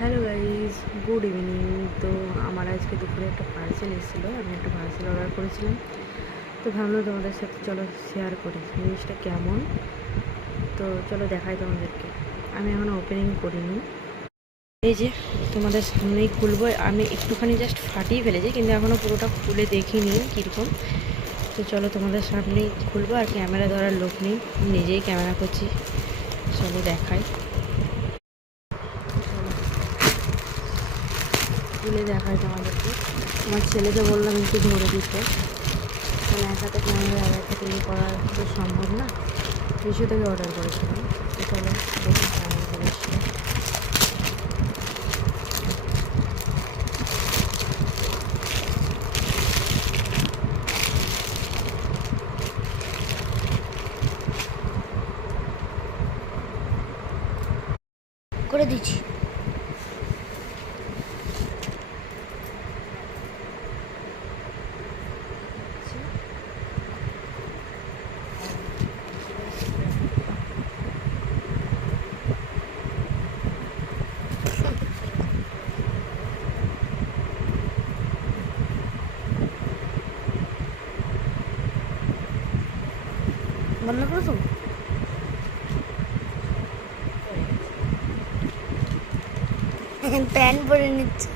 Hello guys, good evening. তো আমার আজকে দুপুরে একটা পার্সেল এসেছিলো, আমি একটা পার্সেল অর্ডার করেছিলাম। তো ভাবলাম তোমাদের সাথে চলো শেয়ার করি জিনিসটা কেমন। তো চলো দেখাই তোমাদেরকে। আমি এখনও ওপেনিং করিনি। এই যে তোমাদের সামনেই খুলবো। আমি একটুখানি জাস্ট ফাটিয়ে ফেলেছি, কিন্তু এখনও পুরোটা খুলে দেখিনি কীরকম। তো চলো তোমাদের সামনেই খুলবো, আর ক্যামেরা ধরার লোক নেই, নিজেই ক্যামেরা করছি। চলো দেখাই, খুলে দেখাই তোমাদেরকে। আমার ছেলেকে বললাম একটু ধরে দিতে, কারণ এক হাতে ক্যামেরা আর এক হাতে ইয়ে করা তো সম্ভব না। মিশো থেকে অর্ডার করেছিলাম। তো চলো দেখি কেমন জিনিসটা। করে দিচ্ছি। বন্ধ করে দেবো। প্যান্ট পরে নিচ্ছে।